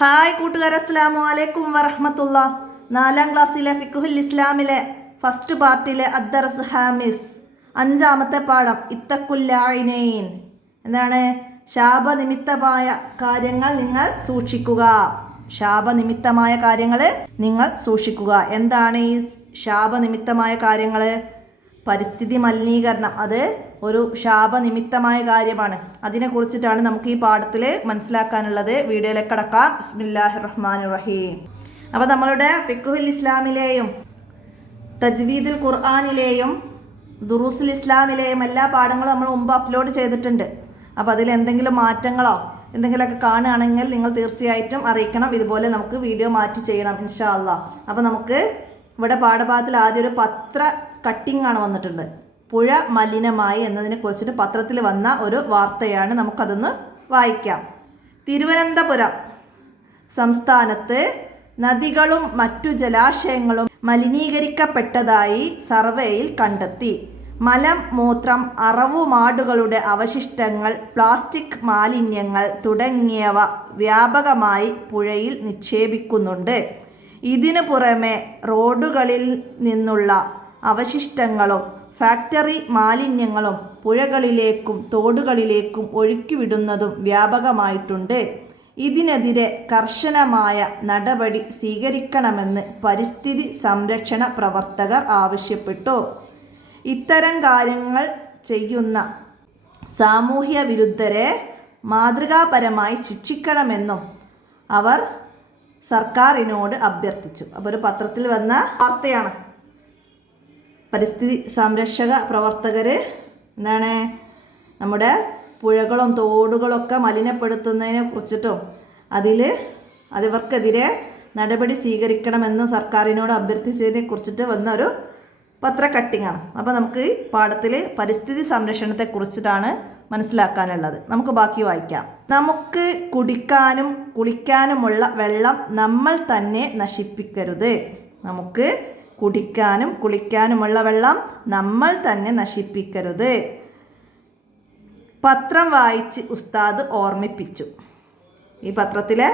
Hi കൂട്ടുകാർ, അസ്സലാമു അലൈക്കും വറഹ്മത്തുള്ളാ. 4ാം ക്ലാസ്സിലെ ഫിഖ്ഹുൽ ഇസ്ലാമിലെ ഫസ്റ്റ് പാർട്ടിലെ അദ്ദർസ് ഹാമിസ് 5ാമത്തെ പാഠം ഇത്തഖുൽ ലഅനൈൻ. എന്താണ്? ശാപനിമിത്തമായ കാര്യങ്ങൾ നിങ്ങൾ സൂക്ഷിക്കുക. ശാപനിമിത്തമായ കാര്യങ്ങൾ നിങ്ങൾ സൂക്ഷിക്കുക. എന്താണ് ഈ ശാപനിമിത്തമായ കാര്യങ്ങൾ? പരിസ്ഥിതി മലിനീകരണം അത് ഒരു ശാപനിമിത്തമായ കാര്യമാണ്. അതിനെക്കുറിച്ചിട്ടാണ് നമുക്ക് ഈ പാഠത്തിൽ മനസ്സിലാക്കാനുള്ളത്. വീഡിയോയിലേക്ക് കടക്കാം. ബിസ്മില്ലാഹിർ റഹ്മാനിർ റഹീം. അപ്പോൾ നമ്മളുടെ ഫിഖ്ഹുൽ ഇസ്ലാമിലെയും തജ്വീദുൽ ഖുർആനിലെയും ദുറൂസുൽ ഇസ്ലാമിലെയും എല്ലാ പാഠങ്ങളും നമ്മൾ മുമ്പ് അപ്ലോഡ് ചെയ്തിട്ടുണ്ട്. അപ്പോൾ അതിൽ എന്തെങ്കിലും മാറ്റങ്ങളോ എന്തെങ്കിലുമൊക്കെ കാണുകയാണെങ്കിൽ നിങ്ങൾ തീർച്ചയായിട്ടും അറിയിക്കണം. ഇതുപോലെ നമുക്ക് വീഡിയോ മാറ്റി ചെയ്യണം ഇൻഷാ അല്ലാഹ്. അപ്പോൾ നമുക്ക് ഇവിടെ പാഠഭാഗത്തിൽ ആദ്യം ഒരു പത്ര കട്ടിംഗ് ആണ് വന്നിട്ടുണ്ട്. പുഴ മലിനമായി എന്നതിനെ കുറിച്ചിട്ട് പത്രത്തിൽ വന്ന ഒരു വാർത്തയാണ്. നമുക്കതൊന്ന് വായിക്കാം. തിരുവനന്തപുരം സംസ്ഥാനത്ത് നദികളും മറ്റു ജലാശയങ്ങളും മലിനീകരിക്കപ്പെട്ടതായി സർവേയിൽ കണ്ടെത്തി. മലം, മൂത്രം, അറവുമാടുകളുടെ അവശിഷ്ടങ്ങൾ, പ്ലാസ്റ്റിക് മാലിന്യങ്ങൾ തുടങ്ങിയവ വ്യാപകമായി പുഴയിൽ നിക്ഷേപിക്കുന്നുണ്ട്. ഇതിനു പുറമെ റോഡുകളിൽ നിന്നുള്ള അവശിഷ്ടങ്ങളും ഫാക്ടറി മാലിന്യങ്ങളും പുഴകളിലേക്കും തോടുകളിലേക്കും ഒഴുക്കിവിടുന്നതും വ്യാപകമായിട്ടുണ്ട്. ഇതിനെതിരെ കർശനമായ നടപടി സ്വീകരിക്കണമെന്ന് പരിസ്ഥിതി സംരക്ഷണ പ്രവർത്തകർ ആവശ്യപ്പെട്ടു. ഇത്തരം കാര്യങ്ങൾ ചെയ്യുന്ന സാമൂഹ്യ വിരുദ്ധരെ മാതൃകാപരമായി ശിക്ഷിക്കണമെന്നും അവർ സർക്കാരിനോട് അഭ്യർത്ഥിച്ചു. അപ്പോൾ ഒരു പത്രത്തിൽ വന്ന വാർത്തയാണ്. പരിസ്ഥിതി സംരക്ഷക പ്രവർത്തകർ എന്താണ് നമ്മുടെ പുഴകളും തോടുകളൊക്കെ മലിനപ്പെടുത്തുന്നതിനെ കുറിച്ചിട്ടും അതിവർക്കെതിരെ നടപടി സ്വീകരിക്കണമെന്ന് സർക്കാരിനോട് അഭ്യർത്ഥിച്ചതിനെ കുറിച്ചിട്ട് വന്ന ഒരു പത്ര കട്ടിങ്ങാണ്. അപ്പോൾ നമുക്ക് ഈ പാഠത്തിൽ പരിസ്ഥിതി സംരക്ഷണത്തെ കുറിച്ചിട്ടാണ് മനസ്സിലാക്കാനുള്ളത്. നമുക്ക് ബാക്കി വായിക്കാം. നമുക്ക് കുടിക്കാനും കുളിക്കാനുമുള്ള വെള്ളം നമ്മൾ തന്നെ നശിപ്പിക്കരുത്. നമുക്ക് കുടിക്കാനും കുളിക്കാനുമുള്ള വെള്ളം നമ്മൾ തന്നെ നശിപ്പിക്കരുത്. പത്രം വായിച്ച് ഉസ്താദ് ഓർമ്മിപ്പിച്ചു. ഈ പത്രത്തിലെ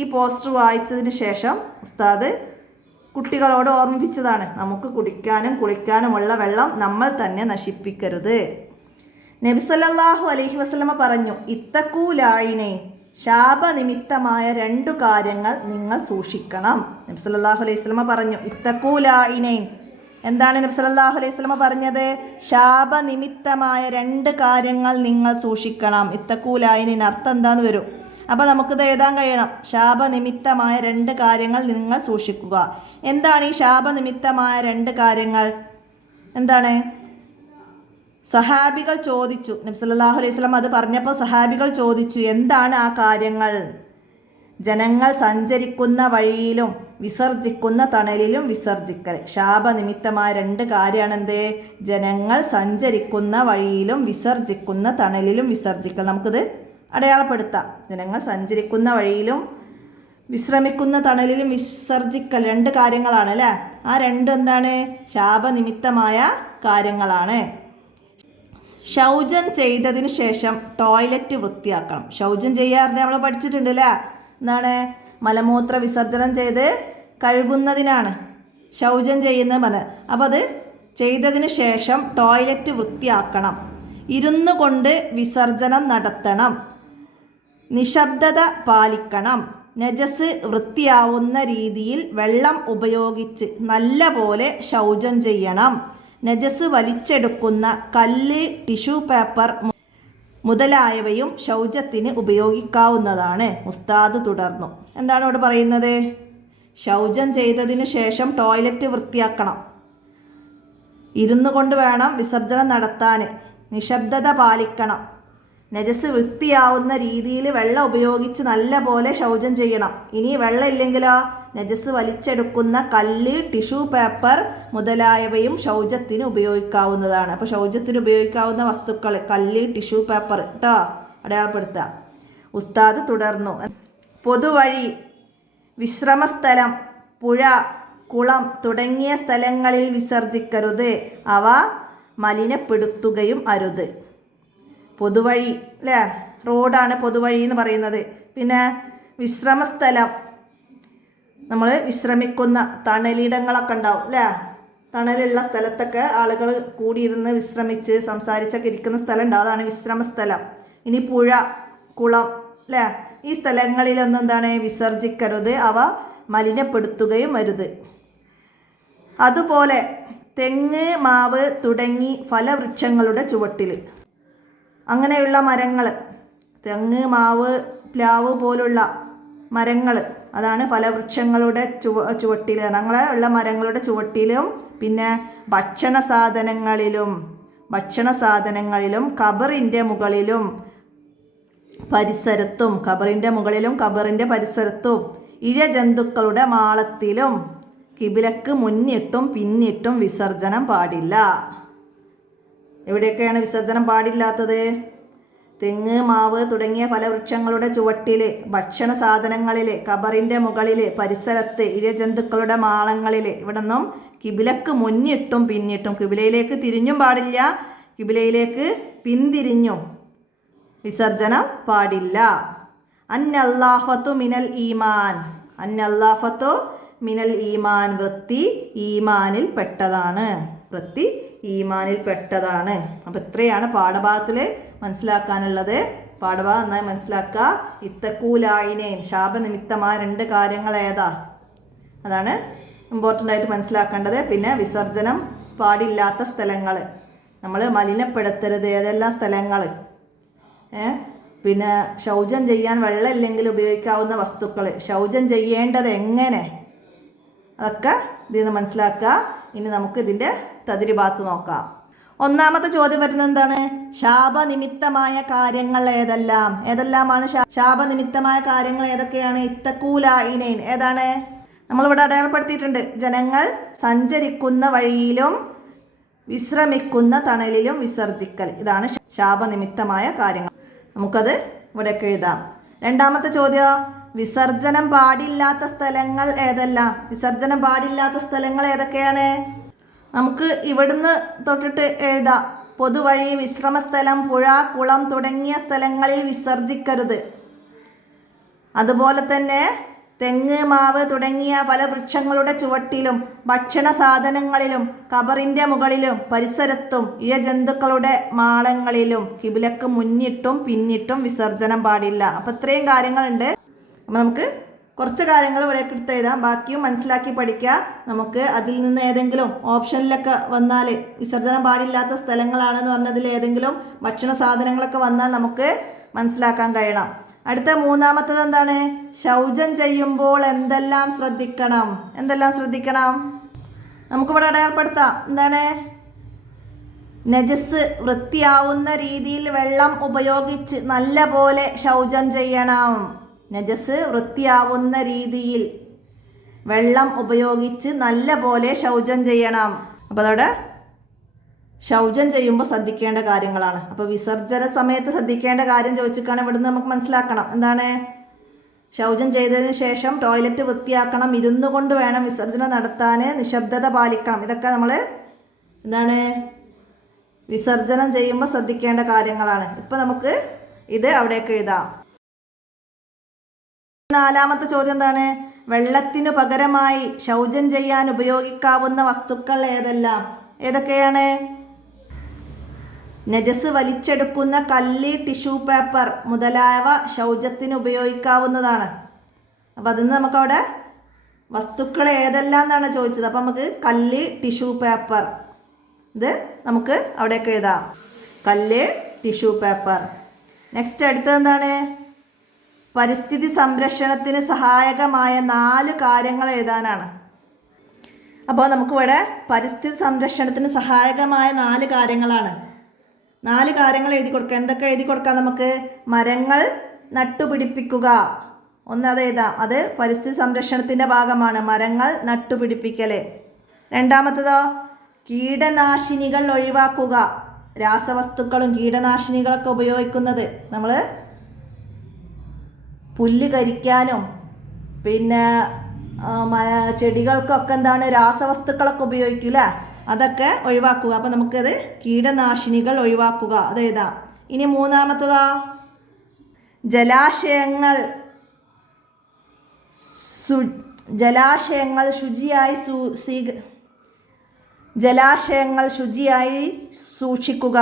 ഈ പോസ്റ്റർ വായിച്ചതിന് ശേഷം ഉസ്താദ് കുട്ടികളോട് ഓർമ്മിപ്പിച്ചതാണ്. നമുക്ക് കുടിക്കാനും കുളിക്കാനുമുള്ള വെള്ളം നമ്മൾ തന്നെ നശിപ്പിക്കരുത്. നബി സല്ലല്ലാഹു അലൈഹി വസല്ലമ പറഞ്ഞു, ഇത്തഖൂ ലഅനൈൻ, ശാപനിമിത്തമായ 2 കാര്യങ്ങൾ നിങ്ങൾ സൂക്ഷിക്കണം. നബി സല്ലല്ലാഹു അലൈഹി വസല്ലമ പറഞ്ഞു ഇത്തഖൂ ലഅനൈൻ. എന്താണ് നബി സല്ലല്ലാഹു അലൈഹി വസല്ലമ പറഞ്ഞത്? ശാപനിമിത്തമായ 2 കാര്യങ്ങൾ നിങ്ങൾ സൂക്ഷിക്കണം. ഇത്തഖൂ ലഅനൈൻ അർത്ഥം എന്താന്ന് വരും. അപ്പോൾ നമുക്കിത് എഴുതാൻ കഴിയണം. ശാപനിമിത്തമായ 2 കാര്യങ്ങൾ നിങ്ങൾ സൂക്ഷിക്കുക. എന്താണ് ഈ ശാപനിമിത്തമായ 2 കാര്യങ്ങൾ? എന്താണ്? സഹാബികൾ ചോദിച്ചു. നബി സല്ലല്ലാഹു അലൈഹി വസല്ലം അത് പറഞ്ഞപ്പോൾ സഹാബികൾ ചോദിച്ചു, എന്താണ് ആ കാര്യങ്ങൾ? ജനങ്ങൾ സഞ്ചരിക്കുന്ന വഴിയിലും വിസർജിക്കുന്ന തണലിലും വിസർജിക്കൽ. ശാപനിമിത്തമായ 2 കാര്യമാണ് എന്ത്? ജനങ്ങൾ സഞ്ചരിക്കുന്ന വഴിയിലും വിസർജിക്കുന്ന തണലിലും വിസർജിക്കൽ. നമുക്കിത് അടയാളപ്പെടുത്താം. ജനങ്ങൾ സഞ്ചരിക്കുന്ന വഴിയിലും വിശ്രമിക്കുന്ന തണലിലും വിസർജിക്കൽ 2 കാര്യങ്ങളാണ് അല്ലേ? ആ 2 എന്താണ്? ശാപനിമിത്തമായ കാര്യങ്ങളാണ്. ശൗചം ചെയ്തതിന് ശേഷം ടോയ്ലറ്റ് വൃത്തിയാക്കണം. ശൗചം ചെയ്യാറുണ്ട്, നമ്മൾ പഠിച്ചിട്ടുണ്ട് അല്ലേ? എന്താണ്? മലമൂത്ര വിസർജനം ചെയ്ത് കഴുകുന്നതിനാണ് ശൗചം ചെയ്യുന്നത് പറഞ്ഞത്. അപ്പോൾ അത് ചെയ്തതിന് ശേഷം ടോയ്ലറ്റ് വൃത്തിയാക്കണം. ഇരുന്നു കൊണ്ട് വിസർജനം നടത്തണം. നിശബ്ദത പാലിക്കണം. നജസ് വൃത്തിയാവുന്ന രീതിയിൽ വെള്ളം ഉപയോഗിച്ച് നല്ല പോലെ ശൗചം ചെയ്യണം. നജസ് വലിച്ചെടുക്കുന്ന കല്ല്, ടിഷ്യൂ പേപ്പർ മുതലായവയും ശൗചത്തിന് ഉപയോഗിക്കാവുന്നതാണ്. ഉസ്താദ് തുടർന്നു. എന്താണ് ഇവിടെ പറയുന്നത്? ശൗചം ചെയ്തതിനു ശേഷം ടോയ്ലറ്റ് വൃത്തിയാക്കണം. ഇരുന്നു കൊണ്ട് വേണം വിസർജനം നടത്താൻ. നിശബ്ദത പാലിക്കണം. നജസ് വൃത്തിയാവുന്ന രീതിയിൽ വെള്ളം ഉപയോഗിച്ച് നല്ല പോലെ ശൗചം ചെയ്യണം. ഇനി വെള്ളം ഇല്ലെങ്കിലോ നജസ് വലിച്ചെടുക്കുന്ന കല്ല്, ടിഷ്യൂ പേപ്പർ മുതലായവയും ശൗചത്തിന് ഉപയോഗിക്കാവുന്നതാണ്. അപ്പോൾ ശൗചത്തിന് ഉപയോഗിക്കാവുന്ന വസ്തുക്കൾ കല്ല്, ടിഷ്യൂ പേപ്പർ കേട്ടോ, അടയാളപ്പെടുത്തുക. ഉസ്താദ് തുടർന്നു. പൊതുവഴി, വിശ്രമസ്ഥലം, പുഴ, കുളം തുടങ്ങിയ സ്ഥലങ്ങളിൽ വിസർജിക്കരുത്. അവ മലിനപ്പെടുത്തുകയും അരുത്. പൊതുവഴി അല്ലേ? റോഡാണ് പൊതുവഴി എന്ന് പറയുന്നത്. പിന്നെ വിശ്രമസ്ഥലം, നമ്മൾ വിശ്രമിക്കുന്ന തണലിടങ്ങളൊക്കെ ഉണ്ടാവും അല്ലേ? തണലുള്ള സ്ഥലത്തൊക്കെ ആളുകൾ കൂടിയിരുന്ന് വിശ്രമിച്ച് സംസാരിച്ചൊക്കെ ഇരിക്കുന്ന സ്ഥലം ഉണ്ടാവും, അതാണ് വിശ്രമസ്ഥലം. ഇനി പുഴ, കുളം അല്ലേ? ഈ സ്ഥലങ്ങളിലൊന്നും എന്താണ് വിസർജിക്കരുത്, അവ മലിനപ്പെടുത്തുകയും അരുത്. അതുപോലെ തെങ്ങ്, മാവ് തുടങ്ങി ഫലവൃക്ഷങ്ങളുടെ ചുവട്ടിൽ, അങ്ങനെയുള്ള മരങ്ങൾ, തെങ്ങ്, മാവ്, പ്ലാവ് പോലുള്ള മരങ്ങൾ, അതാണ് ഫലവൃക്ഷങ്ങളുടെ ചുവട്ടിൽ, അങ്ങനെ ഉള്ള മരങ്ങളുടെ ചുവട്ടിലും പിന്നെ ഭക്ഷണ സാധനങ്ങളിലും ഖബറിൻ്റെ മുകളിലും പരിസരത്തും ഖബറിൻ്റെ പരിസരത്തും ഇഴജന്തുക്കളുടെ മാളത്തിലും കിബിലക്ക് മുന്നിട്ടും പിന്നിട്ടും വിസർജനം പാടില്ല. എവിടെയൊക്കെയാണ് വിസർജനം പാടില്ലാത്തത്? തെങ്ങ്, മാവ് തുടങ്ങിയ ഫലവൃക്ഷങ്ങളുടെ ചുവട്ടിൽ, ഭക്ഷണ സാധനങ്ങളിൽ, ഖബറിൻ്റെ മുകളിൽ, പരിസരത്ത്, ഇഴജന്തുക്കളുടെ മാളങ്ങളിൽ. ഇവിടെ നിന്നും കിബിലക്ക് മുന്നിട്ടും പിന്നിട്ടും, കിബിലയിലേക്ക് തിരിഞ്ഞും പാടില്ല, കിബിലയിലേക്ക് പിന്തിരിഞ്ഞും വിസർജനം പാടില്ല. അന്നല്ലാഫത്തു മിനൽ ഈമാൻ, അന്നല്ലാഫത്തു മിനൽ ഈമാൻ, വൃത്തി ഈമാനിൽ പെട്ടതാണ്, വൃത്തി ഈമാനിൽ പെട്ടതാണ്. അപ്പം ഇത്രയാണ് പാഠഭാഗത്തിൽ മനസ്സിലാക്കാനുള്ളത്. പാഠഭാഗം നന്നായി മനസ്സിലാക്കുക. ഇത്തക്കൂലായിനേൻ, ശാപനിമിത്തമായ 2 കാര്യങ്ങൾ ഏതാ? അതാണ് ഇമ്പോർട്ടൻ്റ് ആയിട്ട് മനസ്സിലാക്കേണ്ടത്. പിന്നെ വിസർജനം പാടില്ലാത്ത സ്ഥലങ്ങൾ, നമ്മൾ മലിനപ്പെടുത്തരുത് ഏതെല്ലാം സ്ഥലങ്ങൾ, പിന്നെ ശൗചം ചെയ്യാൻ വെള്ളമില്ലെങ്കിൽ ഉപയോഗിക്കാവുന്ന വസ്തുക്കൾ, ശൗചം ചെയ്യേണ്ടത് എങ്ങനെ, അതൊക്കെ ഇതിൽ നിന്ന് മനസ്സിലാക്കുക. ഇനി നമുക്ക് ഇതിൻ്റെ തദ്രിബാത്ത് നോക്കാം. ഒന്നാമത്തെ ചോദ്യം വരുന്നത് എന്താണ്? ശാപനിമിത്തമായ കാര്യങ്ങൾ ഏതെല്ലാമാണ് ശാപനിമിത്തമായ കാര്യങ്ങൾ ഏതൊക്കെയാണ്? ഇത്തക്കൂലായിനൈൻ ഏതാണ്? നമ്മളിവിടെ അടയാളപ്പെടുത്തിയിട്ടുണ്ട്. ജനങ്ങൾ സഞ്ചരിക്കുന്ന വഴിയിലും വിശ്രമിക്കുന്ന തണലിലും വിസർജിക്കൽ, ഇതാണ് ശാപനിമിത്തമായ കാര്യങ്ങൾ. നമുക്കത് ഇവിടെയൊക്കെ എഴുതാം. രണ്ടാമത്തെ ചോദ്യം, വിസർജനം പാടില്ലാത്ത സ്ഥലങ്ങൾ ഏതെല്ലാം? വിസർജനം പാടില്ലാത്ത സ്ഥലങ്ങൾ ഏതൊക്കെയാണ്? നമുക്ക് ഇവിടുന്ന് തൊട്ടിട്ട് എഴുതാം. പൊതുവഴി, വിശ്രമസ്ഥലം, പുഴ, കുളം തുടങ്ങിയ സ്ഥലങ്ങളിൽ വിസർജിക്കരുത്. അതുപോലെ തന്നെ തെങ്ങ്, മാവ് തുടങ്ങിയ ഫലവൃക്ഷങ്ങളുടെ ചുവട്ടിലും ഭക്ഷണ സാധനങ്ങളിലും ഖബറിൻ്റെ മുകളിലും പരിസരത്തും ഇഴജന്തുക്കളുടെ മാളങ്ങളിലും കിബിലക്ക് മുന്നിട്ടും പിന്നിട്ടും വിസർജനം പാടില്ല. അപ്പം ഇത്രയും കാര്യങ്ങളുണ്ട്. അപ്പം നമുക്ക് കുറച്ച് കാര്യങ്ങൾ ഇവിടെ എടുത്ത് എഴുതാം, ബാക്കിയും മനസ്സിലാക്കി പഠിക്കുക. നമുക്ക് അതിൽ നിന്ന് ഏതെങ്കിലും ഓപ്ഷനിലൊക്കെ വന്നാൽ വിസർജനം പാടില്ലാത്ത സ്ഥലങ്ങളാണെന്ന് പറഞ്ഞതിൽ ഏതെങ്കിലും ഭക്ഷണ സാധനങ്ങളൊക്കെ വന്നാൽ നമുക്ക് മനസ്സിലാക്കാൻ കഴിയണം. അടുത്ത മൂന്നാമത്തത് എന്താണ്? ശൗചം ചെയ്യുമ്പോൾ എന്തെല്ലാം ശ്രദ്ധിക്കണം? നമുക്കിവിടെ അടയാളപ്പെടുത്താം. എന്താണ്? നജസ് വൃത്തിയാവുന്ന രീതിയിൽ വെള്ളം ഉപയോഗിച്ച് നല്ല പോലെ ശൗചം ചെയ്യണം. നജസ് വൃത്തിയാവുന്ന രീതിയിൽ വെള്ളം ഉപയോഗിച്ച് നല്ല പോലെ ശൗചം ചെയ്യണം. അപ്പോൾ അതോടെ ശൗചം ചെയ്യുമ്പോൾ ശ്രദ്ധിക്കേണ്ട കാര്യങ്ങളാണ്. അപ്പോൾ വിസർജന സമയത്ത് ശ്രദ്ധിക്കേണ്ട കാര്യം ചോദിച്ചിട്ടാണ് ഇവിടുന്ന് നമുക്ക് മനസ്സിലാക്കണം. എന്താണ്? ശൗചം ചെയ്തതിന് ശേഷം ടോയ്ലറ്റ് വൃത്തിയാക്കണം, ഇരുന്നു കൊണ്ട് വേണം വിസർജനം നടത്താൻ, നിശബ്ദത പാലിക്കണം. ഇതൊക്കെ നമ്മൾ എന്താണ് വിസർജനം ചെയ്യുമ്പോൾ ശ്രദ്ധിക്കേണ്ട കാര്യങ്ങളാണ്. ഇപ്പം നമുക്ക് ഇത് അവിടേക്ക് എഴുതാം. നാലാമത്തെ ചോദ്യം എന്താണ്? വെള്ളത്തിനു പകരമായി ശൗചം ചെയ്യാൻ ഉപയോഗിക്കാവുന്ന വസ്തുക്കൾ ഏതൊക്കെയാണ്? നജസ് വലിച്ചെടുക്കുന്ന കല്ല്, ടിഷ്യൂ പേപ്പർ മുതലായവ ശൗചത്തിന് ഉപയോഗിക്കാവുന്നതാണ്. അപ്പം അതിന് നമുക്കവിടെ വസ്തുക്കൾ ഏതെല്ലാം എന്നാണ് ചോദിച്ചത്. അപ്പം നമുക്ക് കല്ല്, ടിഷ്യൂ പേപ്പർ, ഇത് നമുക്ക് അവിടെയൊക്കെ എഴുതാം. കല്ല്, ടിഷ്യൂ പേപ്പർ. നെക്സ്റ്റ് അടുത്തത് എന്താണ്? പരിസ്ഥിതി സംരക്ഷണത്തിന് സഹായകമായ 4 കാര്യങ്ങൾ എഴുതാനാണ്. അപ്പോൾ നമുക്കിവിടെ പരിസ്ഥിതി സംരക്ഷണത്തിന് സഹായകമായ 4 കാര്യങ്ങളാണ്. 4 കാര്യങ്ങൾ എഴുതി കൊടുക്കുക. എന്തൊക്കെ എഴുതി കൊടുക്കാം നമുക്ക്? മരങ്ങൾ നട്ടുപിടിപ്പിക്കുക, അത് എഴുതാം. അത് പരിസ്ഥിതി സംരക്ഷണത്തിൻ്റെ ഭാഗമാണ്, മരങ്ങൾ നട്ടുപിടിപ്പിക്കൽ. രണ്ടാമത്തതോ, കീടനാശിനികൾ ഒഴിവാക്കുക. രാസവസ്തുക്കളും കീടനാശിനികളൊക്കെ ഉപയോഗിക്കുന്നത്, നമ്മൾ പുല്ല് കരിക്കാനും പിന്നെ ചെടികൾക്കൊക്കെ എന്താണ് രാസവസ്തുക്കളൊക്കെ ഉപയോഗിക്കില്ല, അതൊക്കെ ഒഴിവാക്കുക. അപ്പം നമുക്കത് കീടനാശിനികൾ ഒഴിവാക്കുക, അത് എഴുതാം. ഇനി മൂന്നാമത്തതാ, ജലാശയങ്ങൾ ജലാശയങ്ങൾ ശുചിയായി സൂക്ഷിക്കുക.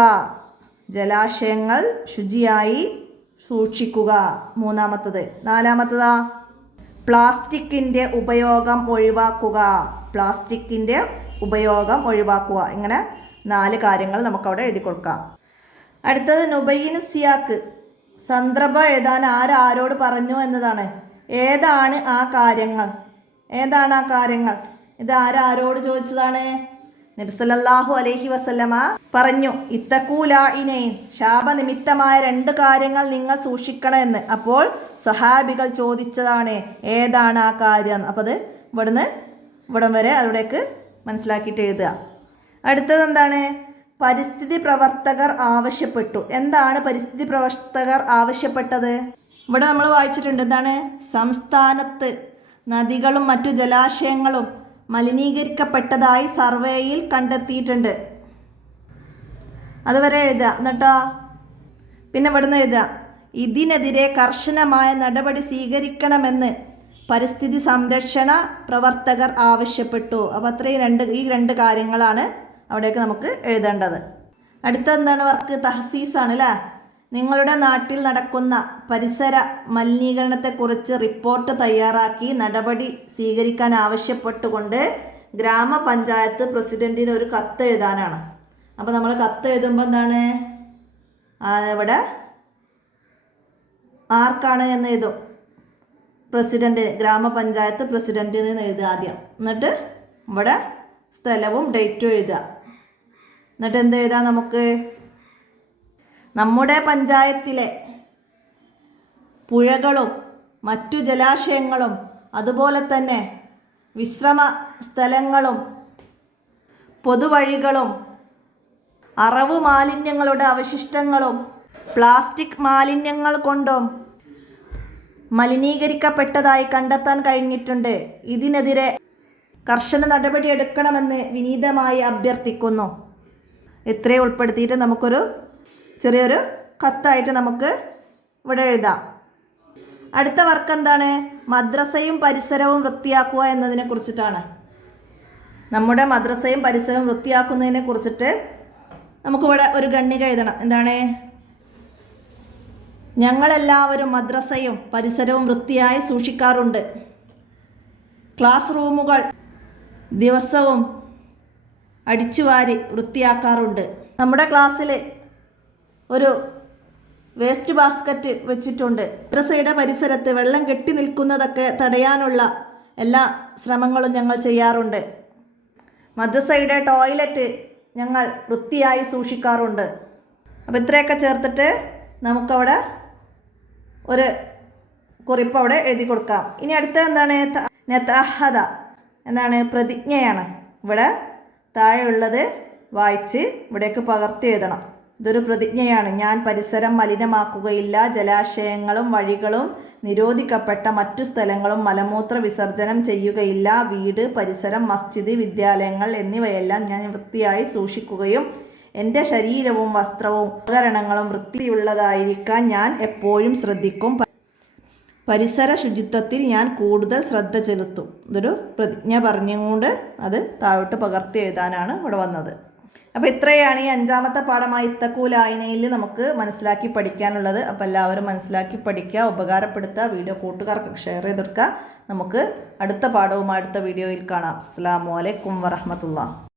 ജലാശയങ്ങൾ ശുചിയായി സൂക്ഷിക്കുക. മൂന്നാമത്തത്. നാലാമത്തതാ പ്ലാസ്റ്റിക്കിൻ്റെ ഉപയോഗം ഒഴിവാക്കുക. പ്ലാസ്റ്റിക്കിൻ്റെ ഉപയോഗം ഒഴിവാക്കുക. ഇങ്ങനെ 4 കാര്യങ്ങൾ നമുക്കവിടെ എഴുതി കൊടുക്കാം. അടുത്തത് നുബയ്യിനു സിയാക്ക്. സന്ദർഭം എഴുതാൻ ആരോട് പറഞ്ഞു എന്നതാണ്. ഏതാണ് ആ കാര്യങ്ങൾ? ഇത് ആരോട് ചോദിച്ചതാണ്? നബി സല്ലല്ലാഹു അലൈഹി വസല്ലമ പറഞ്ഞു, ഇത്തഖൂലാഇനൈൻ, ശാപനിമിത്തമായ 2 കാര്യങ്ങൾ നിങ്ങൾ സൂക്ഷിക്കണമെന്ന്. അപ്പോൾ സഹാബികൾ ചോദിച്ചതാണ് ഏതാണ് ആ കാര്യം. അപ്പോൾ അത് ഇവിടം വരെ അവിടേക്ക് മനസ്സിലാക്കിയിട്ട് എഴുതുക. അടുത്തത് എന്താണ്? പരിസ്ഥിതി പ്രവർത്തകർ ആവശ്യപ്പെട്ടു. എന്താണ് പരിസ്ഥിതി പ്രവർത്തകർ ആവശ്യപ്പെട്ടത്? ഇവിടെ നമ്മൾ വായിച്ചിട്ടുണ്ട്. എന്താണ്? സംസ്ഥാനത്ത് നദികളും മറ്റു ജലാശയങ്ങളും മലിനീകരിക്കപ്പെട്ടതായി സർവേയിൽ കണ്ടെത്തിയിട്ടുണ്ട്. അതുവരെ എഴുതുക. എന്നിട്ടോ പിന്നെ ഇവിടുന്ന് എഴുതുക, ഇതിനെതിരെ കർശനമായ നടപടി സ്വീകരിക്കണമെന്ന് പരിസ്ഥിതി സംരക്ഷണ പ്രവർത്തകർ ആവശ്യപ്പെട്ടു. അപ്പോൾ ഈ രണ്ട് കാര്യങ്ങളാണ് അവിടേക്ക് നമുക്ക് എഴുതേണ്ടത്. അടുത്തെന്താണ് വർക്ക്? തഹസീസാണ് അല്ലേ. നിങ്ങളുടെ നാട്ടിൽ നടക്കുന്ന പരിസര മലിനീകരണത്തെക്കുറിച്ച് റിപ്പോർട്ട് തയ്യാറാക്കി നടപടി സ്വീകരിക്കാൻ ആവശ്യപ്പെട്ടുകൊണ്ട് ഗ്രാമപഞ്ചായത്ത് പ്രസിഡന്റിന് ഒരു കത്ത് എഴുതാനാണ്. അപ്പോൾ നമ്മൾ കത്ത് എഴുതുമ്പോൾ എന്താണ്? ഇവിടെ ആർക്കാണ് എന്ന് എഴുതും? പ്രസിഡന്റിന്, ഗ്രാമപഞ്ചായത്ത് പ്രസിഡന്റിന് എന്ന് എഴുതുക ആദ്യം. എന്നിട്ട് ഇവിടെ സ്ഥലവും ഡേറ്റും എഴുതുക. എന്നിട്ട് എന്ത് എഴുതാം നമുക്ക്? നമ്മുടെ പഞ്ചായത്തിലെ പുഴകളും മറ്റു ജലാശയങ്ങളും അതുപോലെ തന്നെ വിശ്രമ സ്ഥലങ്ങളും പൊതുവഴികളും അറവു മാലിന്യങ്ങളുടെ അവശിഷ്ടങ്ങളും പ്ലാസ്റ്റിക് മാലിന്യങ്ങൾ കൊണ്ടും മലിനീകരിക്കപ്പെട്ടതായി കണ്ടെത്താൻ കഴിഞ്ഞിട്ടുണ്ട്. ഇതിനെതിരെ കർശന നടപടിയെടുക്കണമെന്ന് വിനീതമായി അഭ്യർത്ഥിക്കുന്നു. ഇത്രയും ഉൾപ്പെടുത്തിയിട്ട് നമുക്കൊരു ചെറിയൊരു കത്തായിട്ട് നമുക്ക് ഇവിടെ എഴുതാം. അടുത്ത വർക്ക് എന്താണ്? മദ്രസയും പരിസരവും വൃത്തിയാക്കുക എന്നതിനെ കുറിച്ചിട്ടാണ്. നമ്മുടെ മദ്രസയും പരിസരവും വൃത്തിയാക്കുന്നതിനെ കുറിച്ചിട്ട് നമുക്കിവിടെ ഒരു ഖണ്ഡിക എഴുതണം. എന്താണ്? ഞങ്ങളെല്ലാവരും മദ്രസയും പരിസരവും വൃത്തിയായി സൂക്ഷിക്കാറുണ്ട്. ക്ലാസ് റൂമുകൾ ദിവസവും അടിച്ചുവാരി വൃത്തിയാക്കാറുണ്ട്. നമ്മുടെ ക്ലാസ്സിൽ ഒരു വേസ്റ്റ് ബാസ്ക്കറ്റ് വെച്ചിട്ടുണ്ട്. മദ്രസയുടെ പരിസരത്ത് വെള്ളം കെട്ടി നിൽക്കുന്നതൊക്കെ തടയാനുള്ള എല്ലാ ശ്രമങ്ങളും ഞങ്ങൾ ചെയ്യാറുണ്ട്. മദ്രസയുടെ ടോയ്ലറ്റ് ഞങ്ങൾ വൃത്തിയായി സൂക്ഷിക്കാറുണ്ട്. അപ്പോൾ ഇത്രയൊക്കെ ചേർത്തിട്ട് നമുക്കവിടെ ഒരു കുറിപ്പ് അവിടെ എഴുതി കൊടുക്കാം. ഇനി അടുത്ത എന്താണ്? നതഅഹദ എന്താണ്? പ്രതിജ്ഞയാണ്. ഇവിടെ താഴെയുള്ളത് വായിച്ച് ഇവിടേക്ക് പകർത്തി എഴുതണം. ഇതൊരു പ്രതിജ്ഞയാണ്. ഞാൻ പരിസരം മലിനമാക്കുകയില്ല. ജലാശയങ്ങളും വഴികളും നിരോധിക്കപ്പെട്ട മറ്റു സ്ഥലങ്ങളും മലമൂത്ര വിസർജനം ചെയ്യുകയില്ല. വീട്, പരിസരം, മസ്ജിദ്, വിദ്യാലയങ്ങൾ എന്നിവയെല്ലാം ഞാൻ വൃത്തിയായി സൂക്ഷിക്കുകയും എൻ്റെ ശരീരവും വസ്ത്രവും ഉപകരണങ്ങളും വൃത്തിയുള്ളതായിരിക്കാൻ ഞാൻ എപ്പോഴും ശ്രദ്ധിക്കും. പരിസര ശുചിത്വത്തിൽ ഞാൻ കൂടുതൽ ശ്രദ്ധ ചെലുത്തും. ഇതൊരു പ്രതിജ്ഞ പറഞ്ഞുകൊണ്ട് അത് താഴോട്ട് പകർത്തി എഴുതാനാണ് ഇവിടെ വന്നത്. അപ്പോൾ ഇത്രയാണ് ഈ 5ാമത്തെ പാഠമായ ഇത്തഖൂലാഇനയിൽ നമുക്ക് മനസ്സിലാക്കി പഠിക്കാനുള്ളത്. അപ്പോൾ എല്ലാവരും മനസ്സിലാക്കി പഠിക്കുക, ഉപകാരപ്പെടുത്തുക, വീഡിയോ കൂട്ടുകാർക്ക് ഷെയർ ചെയ്തെടുക്കുക. നമുക്ക് അടുത്ത പാഠവുമായി അടുത്ത വീഡിയോയിൽ കാണാം. അസ്സലാമു അലൈക്കും വറഹ്മത്തുള്ളാഹി.